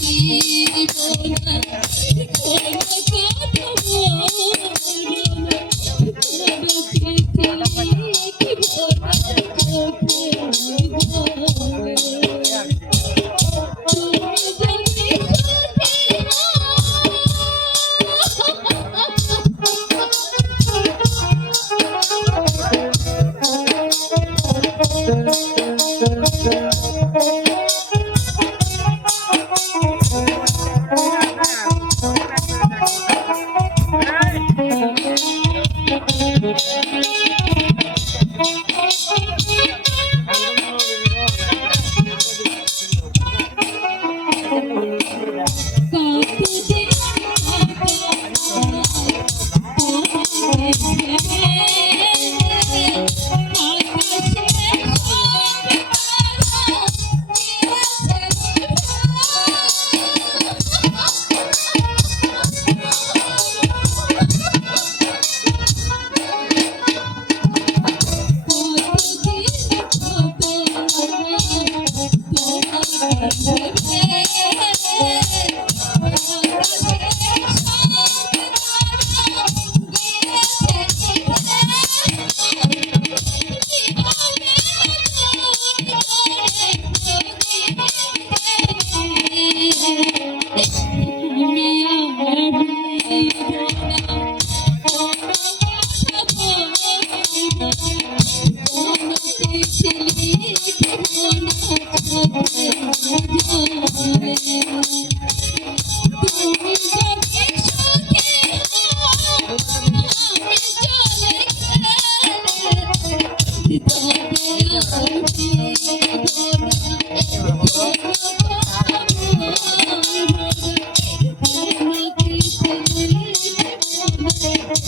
Keep on Thank you. Thank you.